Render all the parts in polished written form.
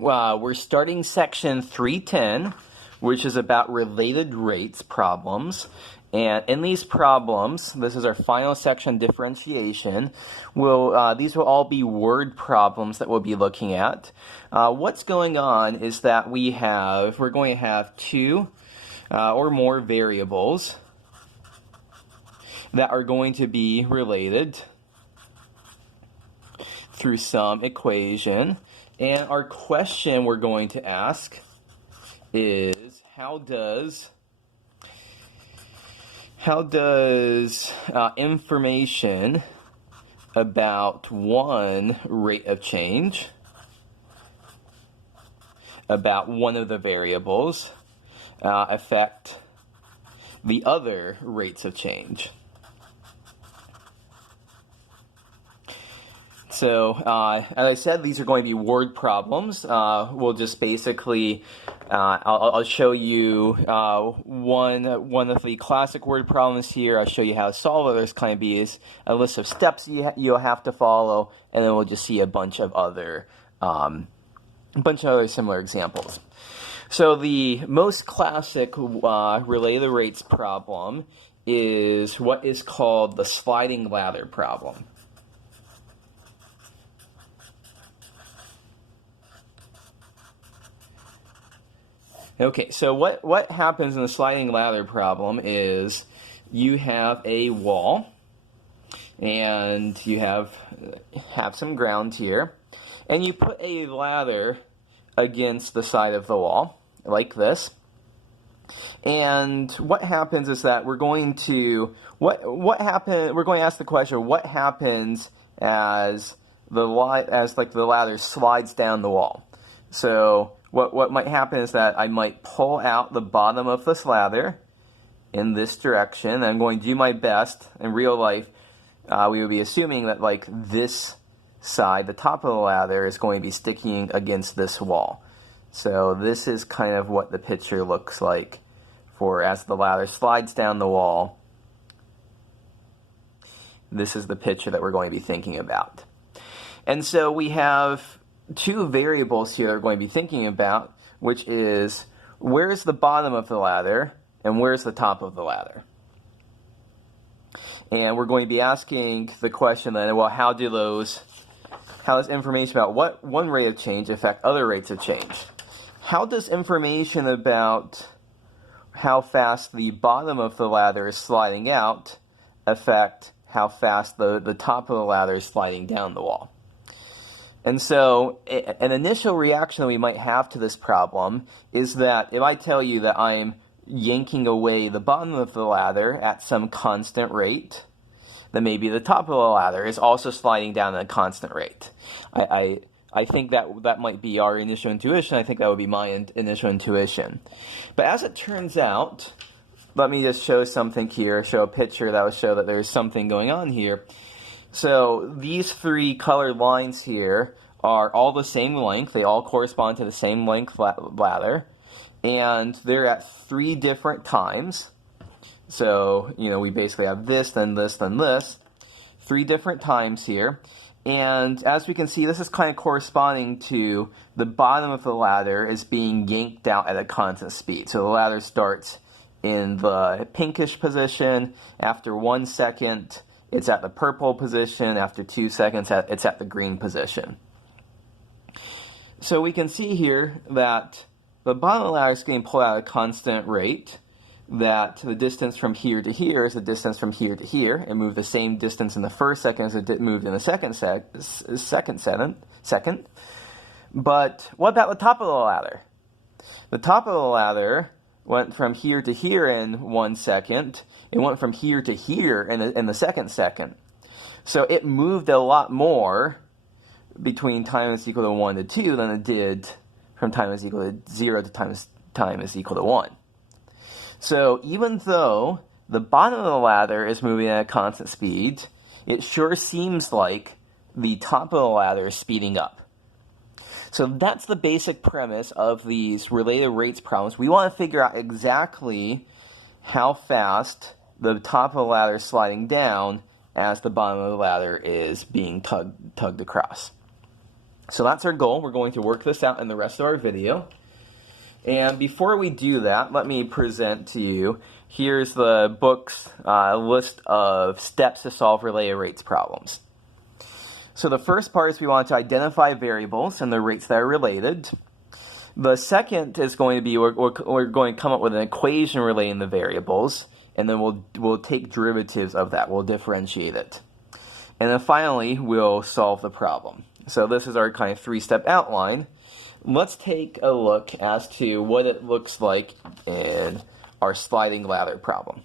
we're starting section 310, which is about related rates problems. And in these problems, this is our final section, differentiation. These will all be word problems that we'll be looking at. What's going on is that we're going to have two or more variables that are going to be related through some equation. And our question we're going to ask is, how does information about one rate of change, about one of the variables, affect the other rates of change? So, as I said, these are going to be word problems. We'll just basically, I'll show you one of the classic word problems here. I'll show you how to solve it. There's kind of be a list of steps you'll have to follow, and then we'll just see a bunch of other similar examples. So the most classic related rates problem is what is called the sliding ladder problem. Okay, so what happens in the sliding ladder problem is you have a wall, and you have some ground here, and you put a ladder against the side of the wall, like this. And what happens is that we're going to ask the question, what happens as the ladder slides down the wall? So what might happen is that I might pull out the bottom of this ladder in this direction. I'm going to do my best. In real life, we would be assuming that like this side, the top of the ladder, is going to be sticking against this wall. So this is kind of what the picture looks like for as the ladder slides down the wall. This is the picture that we're going to be thinking about. And so we have two variables here that we're going to be thinking about, which is where's the bottom of the ladder and where's the top of the ladder. And we're going to be asking the question then, well, how does information about what one rate of change affect other rates of change? How does information about how fast the bottom of the ladder is sliding out affect how fast the top of the ladder is sliding down the wall? And so an initial reaction that we might have to this problem is that if I tell you that I'm yanking away the bottom of the ladder at some constant rate, then maybe the top of the ladder is also sliding down at a constant rate. I think that might be our initial intuition. I think that would be my initial intuition. But as it turns out, let me just show something here, show a picture that will show that there's something going on here. So these three colored lines here are all the same length. They all correspond to the same length ladder. And they're at three different times. So, we basically have this, then this, then this. Three different times here. And as we can see, this is kind of corresponding to the bottom of the ladder is being yanked out at a constant speed. So the ladder starts in the pinkish position. After 1 second, it's at the purple position. After 2 seconds, it's at the green position. So we can see here that the bottom of the ladder is getting pulled out at a constant rate, that the distance from here to here is the distance from here to here. It moved the same distance in the first second as it moved in the second. But what about the top of the ladder? The top of the ladder went from here to here in 1 second. It went from here to here in the second second. So it moved a lot more between time is equal to 1 to 2 than it did from time is equal to 0 to time is equal to 1. So even though the bottom of the ladder is moving at a constant speed, it sure seems like the top of the ladder is speeding up. So that's the basic premise of these related rates problems. We want to figure out exactly how fast the top of the ladder is sliding down as the bottom of the ladder is being tugged across. So that's our goal. We're going to work this out in the rest of our video. And before we do that, let me present to you, here's the book's list of steps to solve related rates problems. So the first part is we want to identify variables and the rates that are related. The second is going to be we're going to come up with an equation relating the variables, and then we'll take derivatives of that. We'll differentiate it. And then finally, we'll solve the problem. So this is our kind of three-step outline. Let's take a look as to what it looks like in our sliding ladder problem.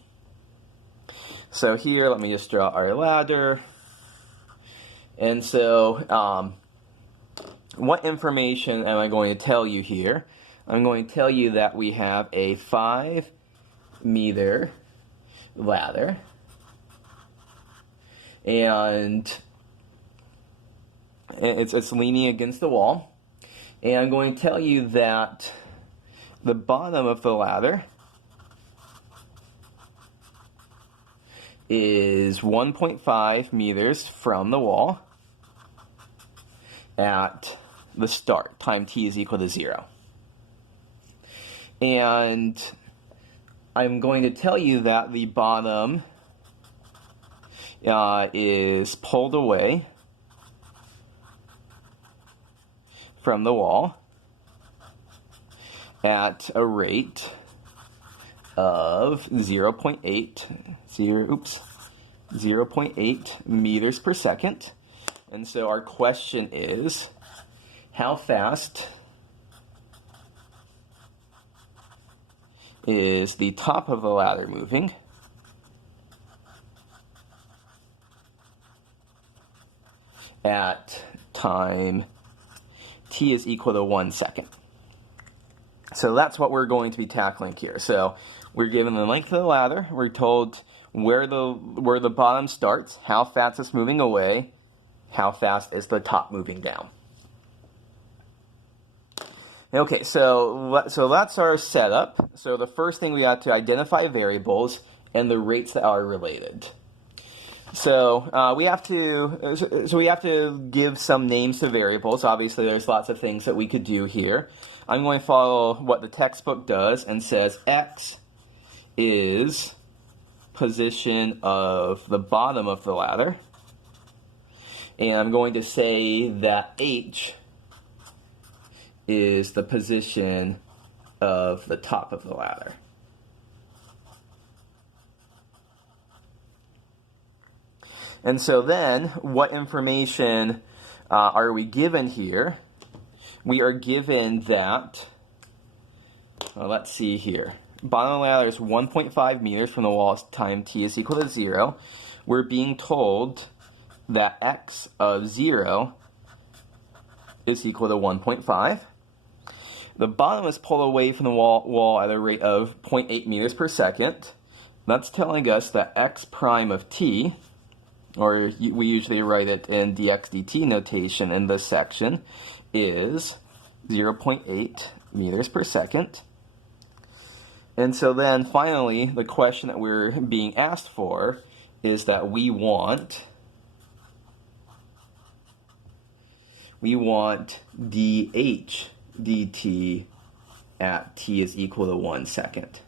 So here, let me just draw our ladder. And so, what information am I going to tell you here? I'm going to tell you that we have a 5-meter ladder. And it's leaning against the wall. And I'm going to tell you that the bottom of the ladder is 1.5 meters from the wall at the start, time t is equal to 0. And I'm going to tell you that the bottom is pulled away from the wall at a rate of 0.8 meters per second. And so our question is, how fast is the top of the ladder moving at time t is equal to 1 second? So that's what we're going to be tackling here. So we're given the length of the ladder. We're told where the bottom starts, how fast it's moving away, how fast is the top moving down. Okay, so that's our setup. So the first thing we have to identify variables and the rates that are related. So we have to give some names to variables. Obviously, there's lots of things that we could do here. I'm going to follow what the textbook does and says x is position of the bottom of the ladder. And I'm going to say that h is the position of the top of the ladder. And so then, what information are we given here? We are given that, let's see here. Bottom of the ladder is 1.5 meters from the wall, time t is equal to 0. We're being told that x of 0 is equal to 1.5. The bottom is pulled away from the wall at a rate of 0.8 meters per second. That's telling us that x prime of t, or we usually write it in dx dt notation in this section, is 0.8 meters per second. And so then finally, the question that we're being asked for is that we want dh dt at t is equal to 1 second.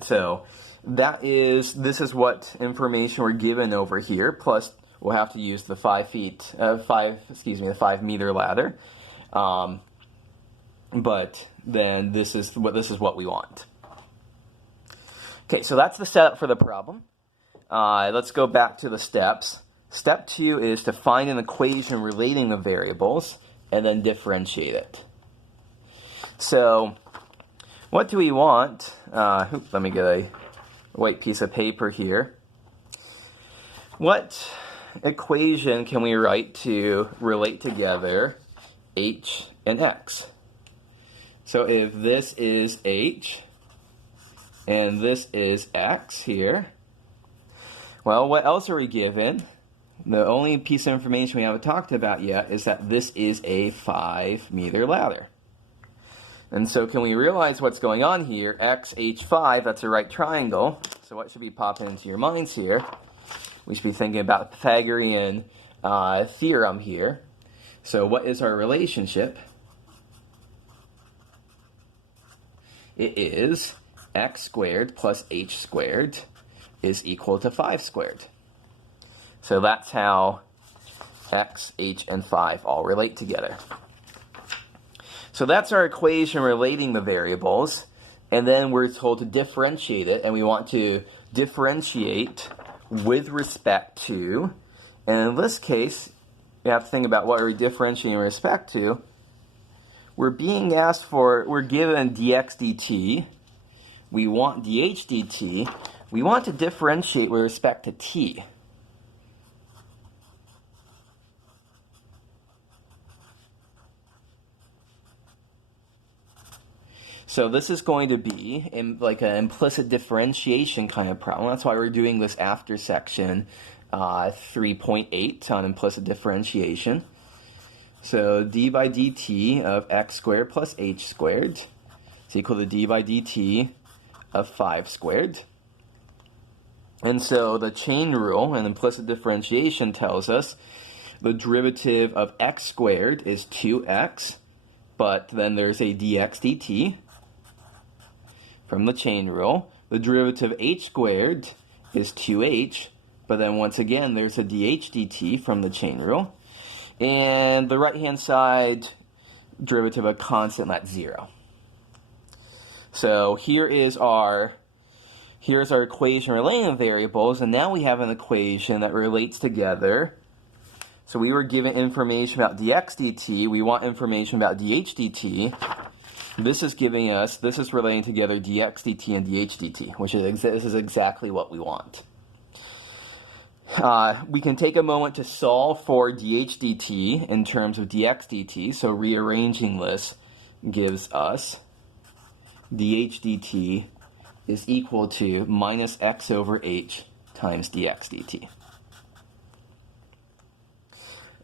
So this is what information we're given over here, plus we'll have to use the 5 meter ladder. But then this is what we want. Okay, so that's the setup for the problem. Let's go back to the steps. Step 2 is to find an equation relating the variables and then differentiate it. So what do we want? Let me get a white piece of paper here. What equation can we write to relate together h and x? So if this is h and this is x here, well, what else are we given? The only piece of information we haven't talked about yet is that this is a 5 meter ladder. And so can we realize what's going on here? X, H5, that's a right triangle. So what should be popping into your minds here? We should be thinking about Pythagorean theorem here. So what is our relationship? It is x squared plus h squared is equal to 5 squared. So that's how x, h, and 5 all relate together. So that's our equation relating the variables, and then we're told to differentiate it, and we want to differentiate with respect to, and in this case, you have to think about what are we differentiating with respect to. We're being asked for, we're given dx dt, we want dh dt, we want to differentiate with respect to t. So this is going to be like an implicit differentiation kind of problem. That's why we're doing this after section 3.8 on implicit differentiation. So d by dt of x squared plus h squared is equal to d by dt of 5 squared. And so the chain rule in implicit differentiation tells us the derivative of x squared is 2x, but then there's a dx dt. From the chain rule, the derivative of h squared is 2h, but then once again there's a dh dt from the chain rule. And the right-hand side derivative of constant, that's 0. So here's our equation relating to variables, and now we have an equation that relates together. So we were given information about dx dt, we want information about dh dt. This is relating together dx dt and dh dt, which this is exactly what we want. We can take a moment to solve for dh dt in terms of dx dt. So rearranging this gives us dh dt is equal to minus x over h times dx dt.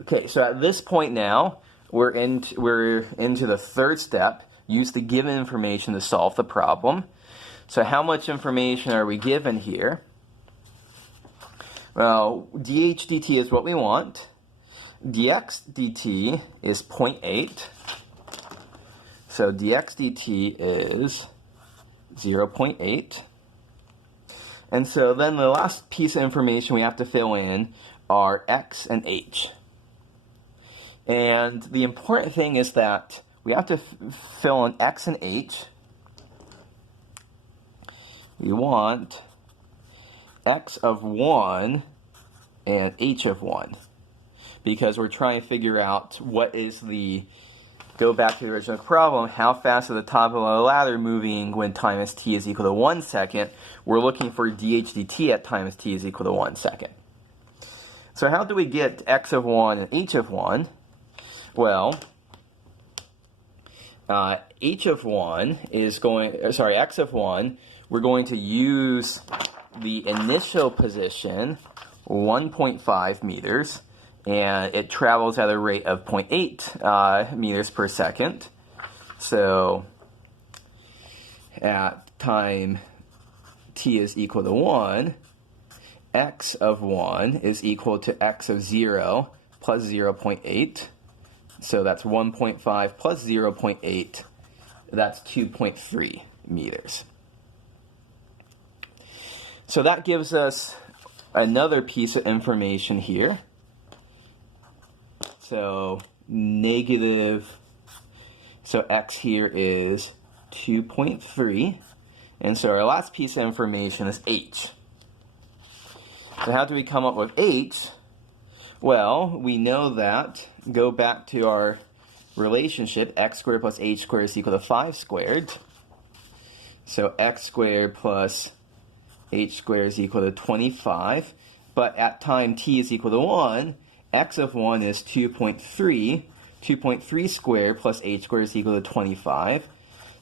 Okay, so at this point now, we're into the third step. Use the given information to solve the problem. So how much information are we given here? Well, dh dt is what we want. Dx dt is 0.8. So dx dt is 0.8. And so then the last piece of information we have to fill in are x and h. And the important thing is that we have to fill in x and h. We want x of 1 and h of 1, because we're trying to figure out what is go back to the original problem, how fast is the top of the ladder moving when time is t is equal to 1 second. We're looking for dh dt at time is t is equal to 1 second. So how do we get x of 1 and h of 1? Well, x of 1, we're going to use the initial position, 1.5 meters, and it travels at a rate of 0.8 meters per second. So at time t is equal to 1, x of 1 is equal to x of 0 plus 0.8. So that's 1.5 plus 0.8, that's 2.3 meters. So that gives us another piece of information here. So x here is 2.3. And so our last piece of information is h. So how do we come up with h? Well, we know that, go back to our relationship, x squared plus h squared is equal to 5 squared. So x squared plus h squared is equal to 25. But at time t is equal to 1, x of 1 is 2.3. 2.3 squared plus h squared is equal to 25.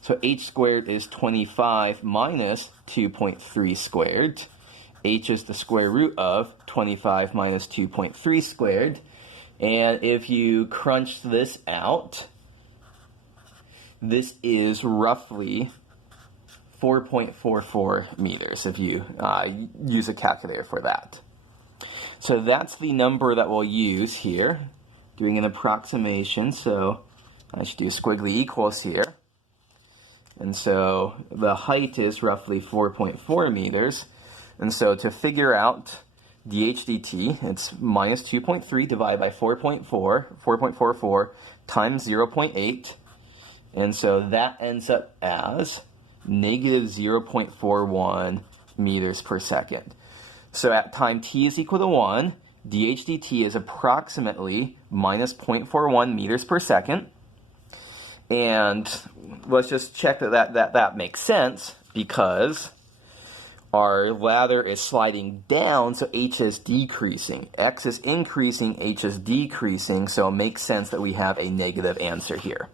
So h squared is 25 minus 2.3 squared. H is the square root of 25 minus 2.3 squared. And if you crunch this out, this is roughly 4.44 meters if you use a calculator for that. So that's the number that we'll use here, doing an approximation. So I should do squiggly equals here. And so the height is roughly 4.4 meters. And so to figure out dH dt, it's minus 2.3 divided by 4.44 times 0.8. And so that ends up as negative 0.41 meters per second. So at time t is equal to 1, dH dt is approximately minus 0.41 meters per second. And let's just check that makes sense, because our ladder is sliding down, so h is decreasing. X is increasing, h is decreasing, so it makes sense that we have a negative answer here.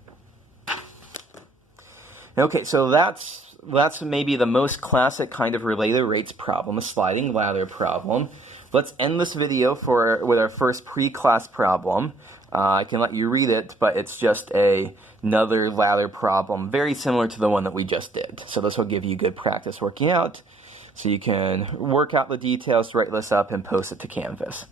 Okay, so that's maybe the most classic kind of related rates problem, a sliding ladder problem. Let's end this video with our first pre-class problem. I can let you read it, but it's just another ladder problem, very similar to the one that we just did. So this will give you good practice working out, so you can work out the details, write this up, and post it to Canvas.